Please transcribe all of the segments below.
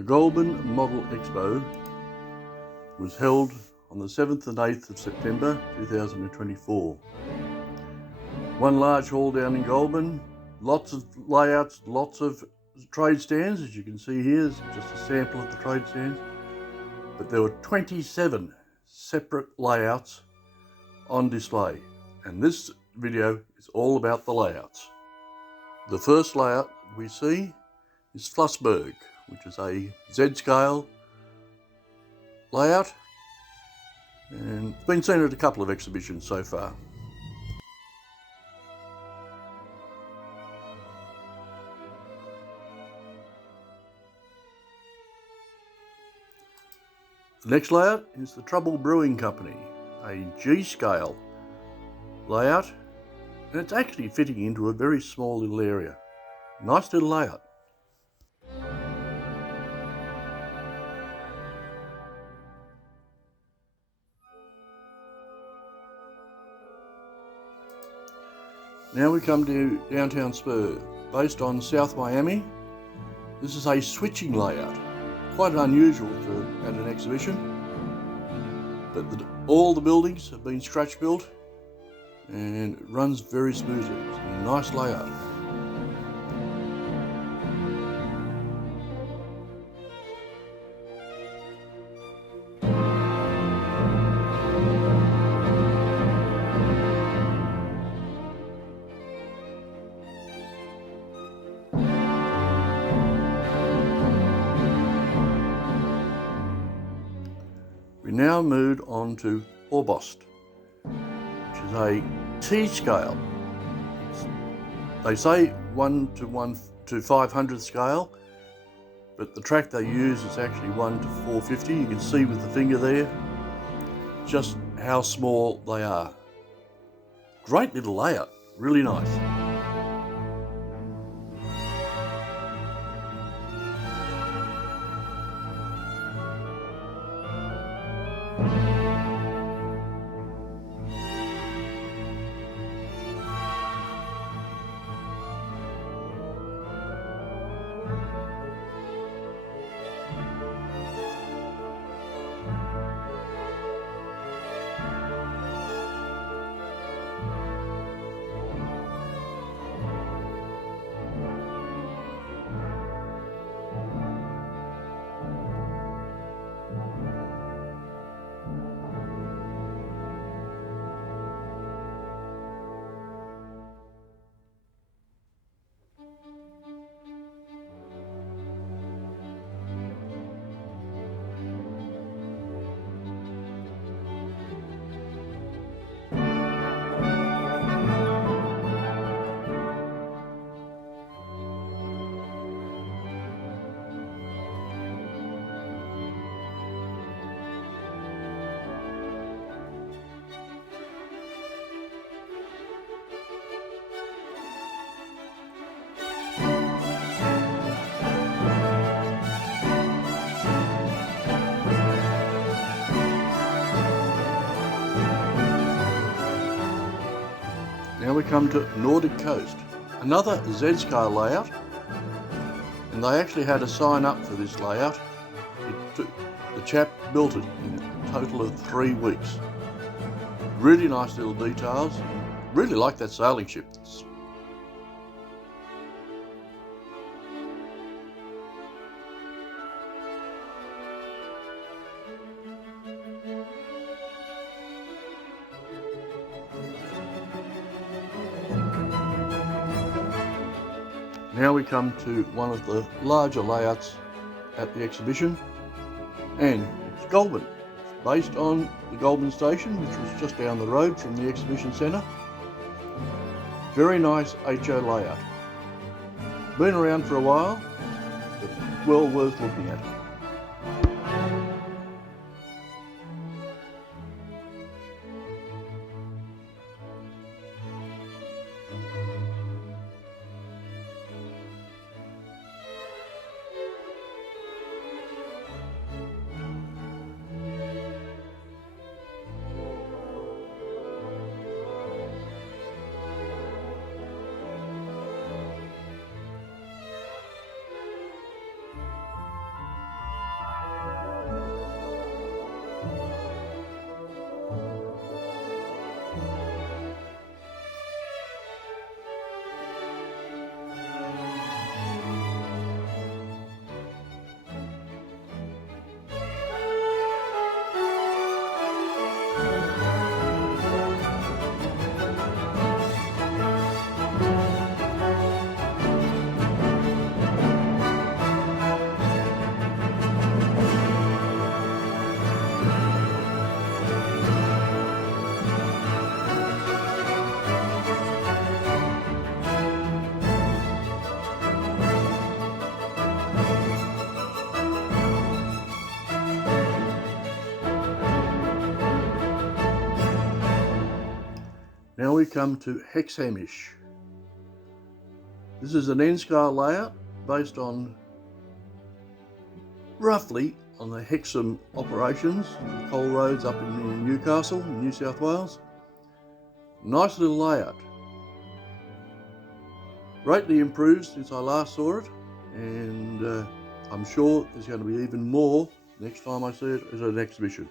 The Goulburn Model Expo was held on the 7th and 8th of September 2024. One large hall down in Goulburn, lots of layouts, lots of trade stands, as you can see here. This is just a sample of the trade stands. But there were 27 separate layouts on display, and this video is all about the layouts. The first layout we see is Flussburg, which is a Z-scale layout, and it's been seen at a couple of exhibitions so far. The next layout is the Trouble Brewing Company, a G-scale layout, and it's actually fitting into a very small little area. Nice little layout. Now we come to downtown Spur, based on South Miami. This is a switching layout, quite unusual at an exhibition, but all the buildings have been scratch built and it runs very smoothly. It's a nice layout. We now move on to Orbost, which is a T-scale. They say 1 to 500 scale, but the track they use is actually 1 to 450. You can see with the finger there just how small they are. Great little layout, really nice. Now we come to Nordic Coast, another Z-scale layout, and they actually had a sign up for this layout. The chap built it in a total of 3 weeks. Really nice little details, really like that sailing ship. Now we come to one of the larger layouts at the exhibition, and it's Goulburn. It's based on the Goulburn station, which was just down the road from the exhibition centre. Very nice HO layout. Been around for a while, but well worth looking at. we come to Hexhamish. This is an N-scale layout based on roughly on the Hexham operations, the coal roads up in Newcastle, New South Wales. Nice little layout. Greatly improved since I last saw it, and I'm sure there's going to be even more next time I see it as an exhibition.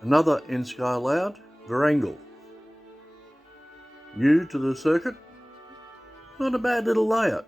Another N-scale layout, Verangle. New to the circuit, not a bad little layout.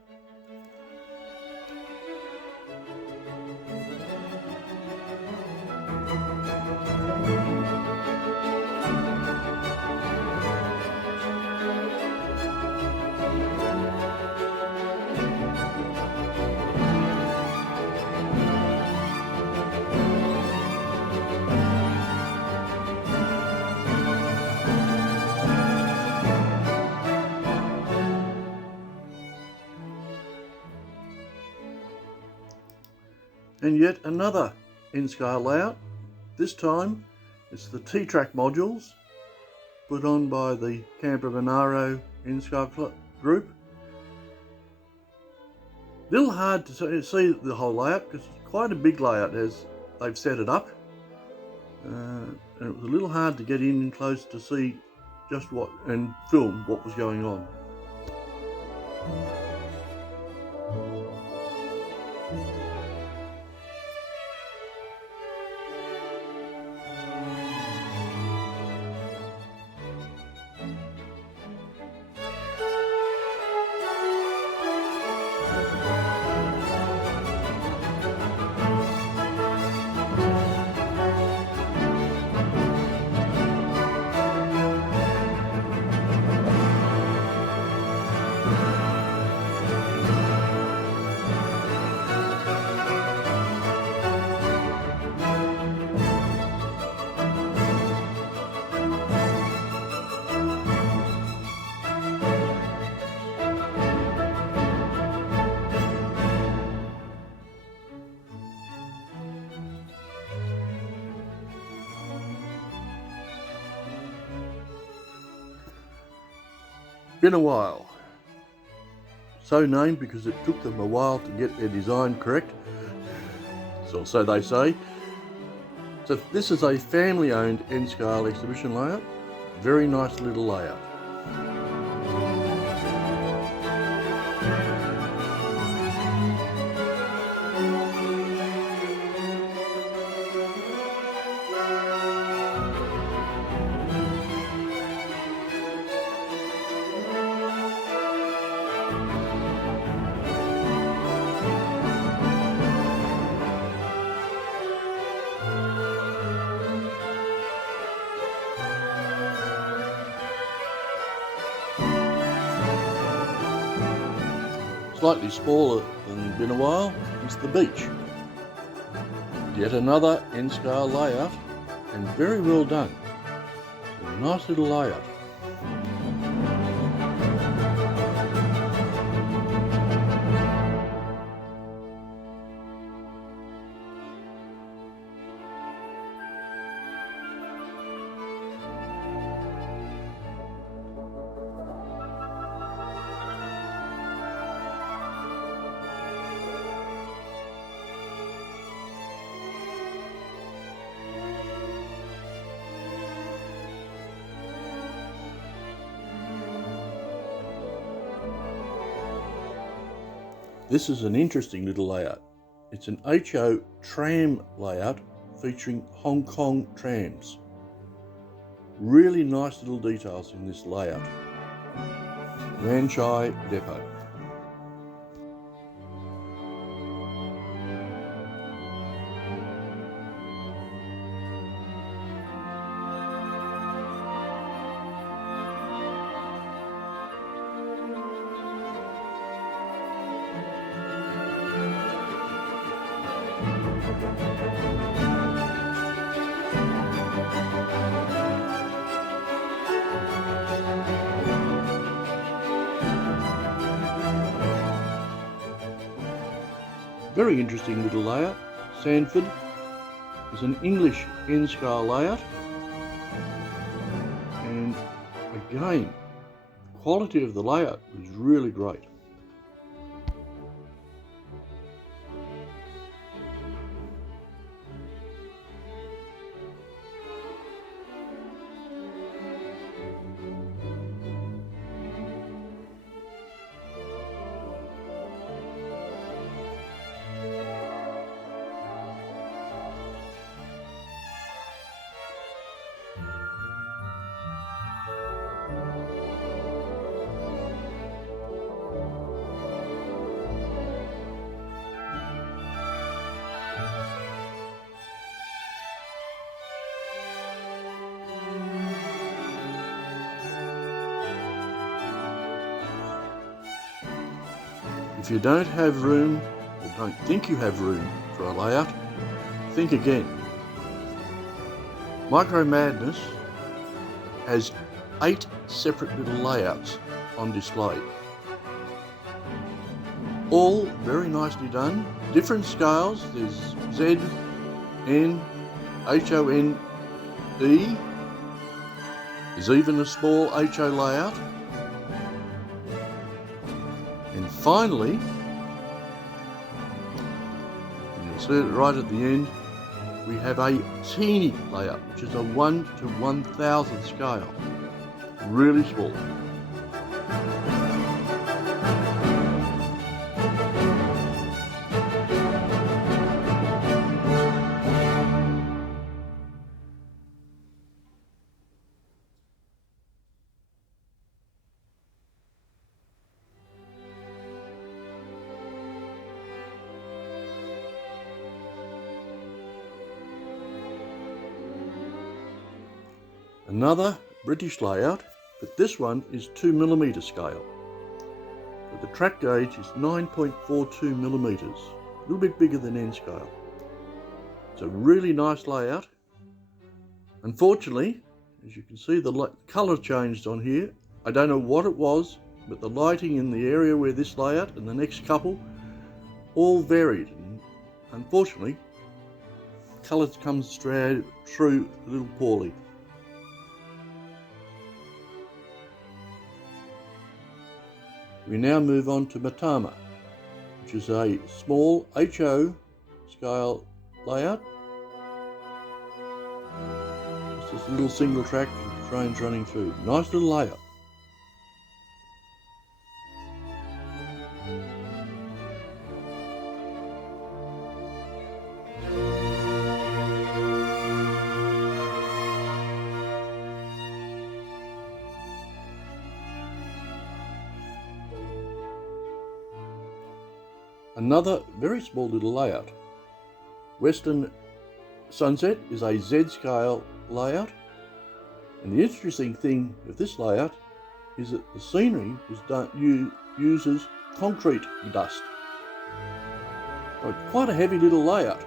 And yet another N-scale layout. This time it's the T-Trak modules put on by the Binawyle N-scale group. Little hard to see the whole layout because it's quite a big layout as they've set it up. And it was a little hard to get in close to see just what and film what was going on. Binawyle, so named because it took them a while to get their design correct, so they say. So this is a family-owned N-scale exhibition layout, very nice little layout. Slightly smaller than Binawyle is the beach. Yet another N-scale layout and very well done. A nice little layout. This is an interesting little layout. It's an HO tram layout featuring Hong Kong trams. Really nice little details in this layout. Wan Chai Depot. Very interesting little layout. Sandford is an English N-scale layout, and again, the quality of the layout was really great. If you don't have room, or don't think you have room for a layout, think again. Micro Madness has 8 separate little layouts on display. All very nicely done, different scales. There's Z, N, HONE, there's even a small HO layout. And finally, and you'll see it right at the end, we have a teeny layout, which is a 1 to 1000 scale. Really small. Another British layout, but this one is 2mm scale. But the track gauge is 9.42mm, a little bit bigger than N scale. It's a really nice layout. Unfortunately, as you can see, the colour changed on here. I don't know what it was, but the lighting in the area where this layout and the next couple all varied. And unfortunately, colour comes through a little poorly. We now move on to Muttama, which is a small HO scale layout. It's just a little single track with trains running through. Nice little layout. Another very small little layout. Western Sunset is a Z-scale layout, and the interesting thing of this layout is that the scenery uses concrete dust. So quite a heavy little layout,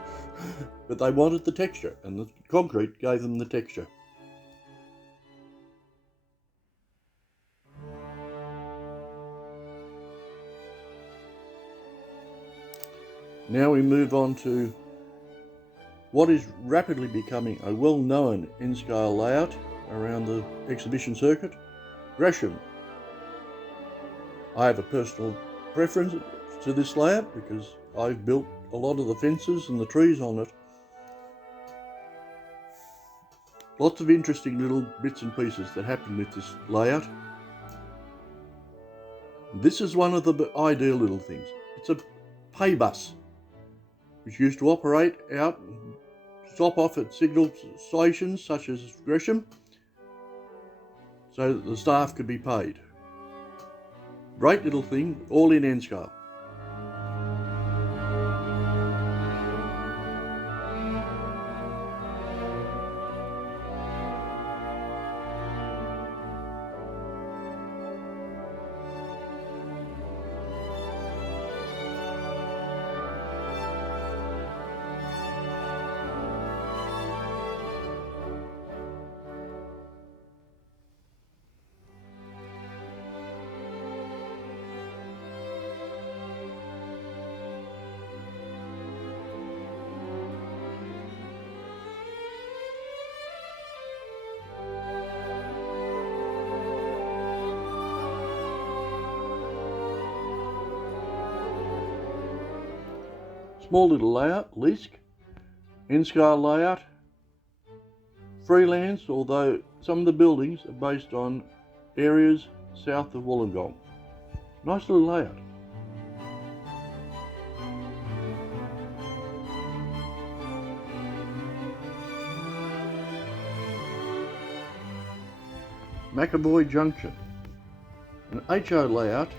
but they wanted the texture, and the concrete gave them the texture. Now we move on to what is rapidly becoming a well-known N-scale layout around the exhibition circuit, Gresham. I have a personal preference to this layout because I've built a lot of the fences and the trees on it. Lots of interesting little bits and pieces that happen with this layout. This is one of the ideal little things. It's a pay bus, which used to operate out and stop off at signal stations such as Gresham so that the staff could be paid. Great little thing, all in N scale. Small little layout, Leask, N-scale layout, freelance, although some of the buildings are based on areas south of Wollongong. Nice little layout. McEvoy Junction, an HO layout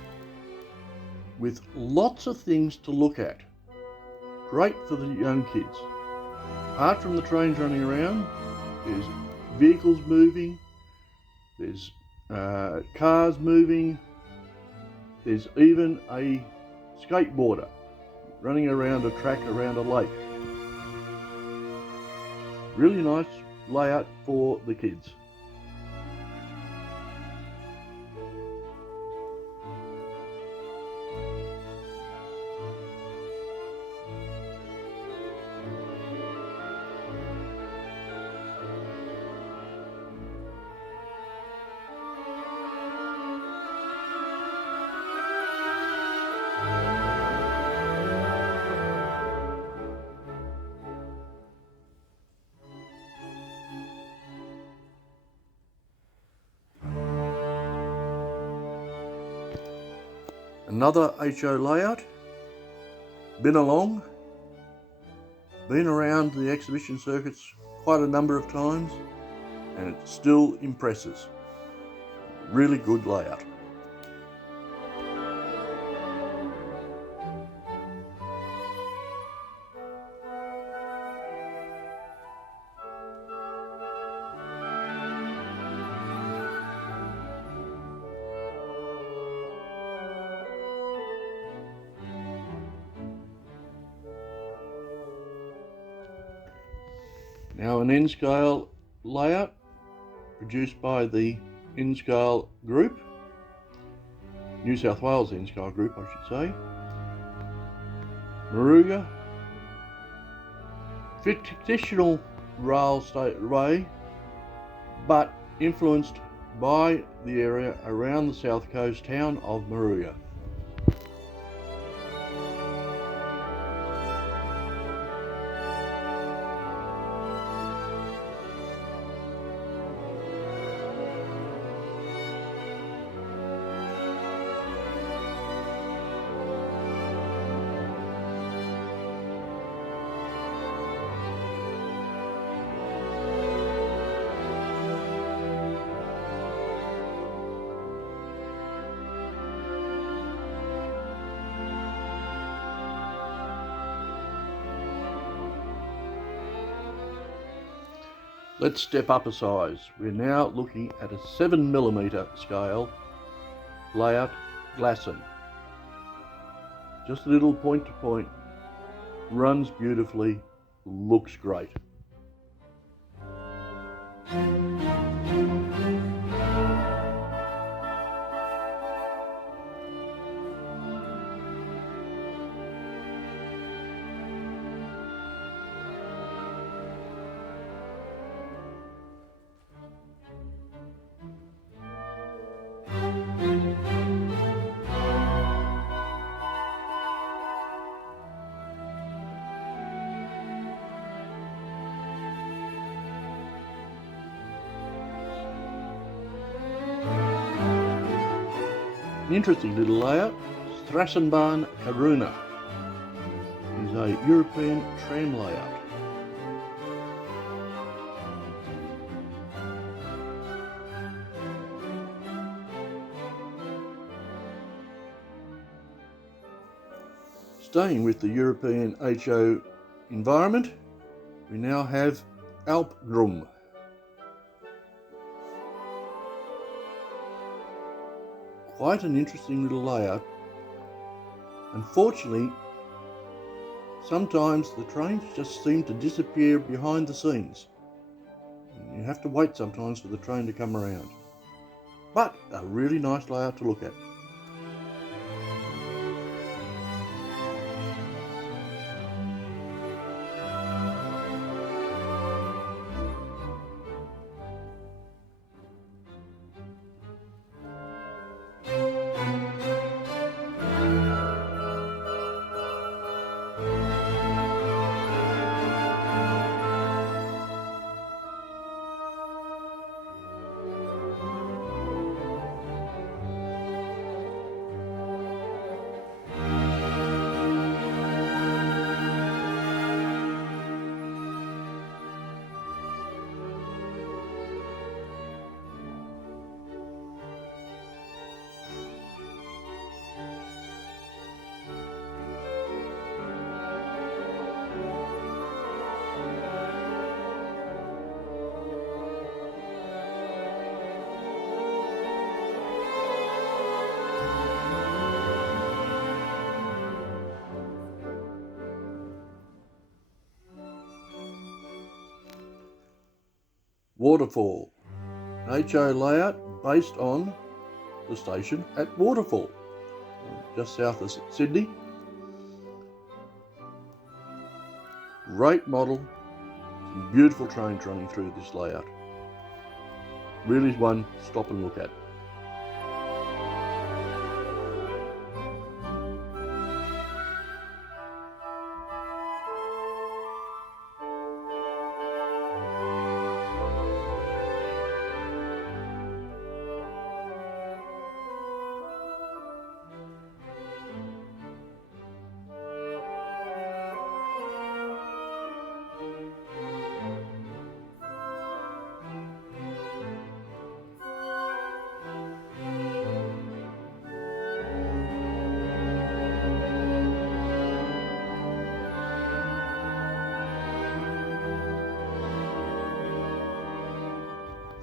with lots of things to look at. Great for the young kids. Apart from the trains running around, there's vehicles moving, there's cars moving, there's even a skateboarder running around a track around a lake. Really nice layout for the kids. Another HO layout, Binalong. Been around the exhibition circuits quite a number of times and it still impresses. Really good layout. Now an N-scale layout produced by the N-scale group, New South Wales N-scale group I should say. Moruya, traditional railway, but influenced by the area around the south coast town of Moruya. Let's step up a size. We're now looking at a 7mm scale layout, Glasson. Just a little point to point, runs beautifully, looks great. An interesting little layout, Strassenbahn Caruana is a European tram layout. Staying with the European HO environment, we now have Alp Grum. Quite an interesting little layout. Unfortunately, sometimes the trains just seem to disappear behind the scenes. You have to wait sometimes for the train to come around. But a really nice layout to look at. Waterfall, an HO layout based on the station at Waterfall, just south of Sydney. Great model, some beautiful trains running through this layout. Really one stop and look at.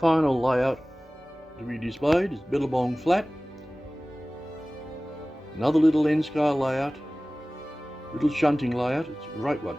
Final layout to be displayed is Billabong Flat. Another little end scale layout, little shunting layout, it's a great one.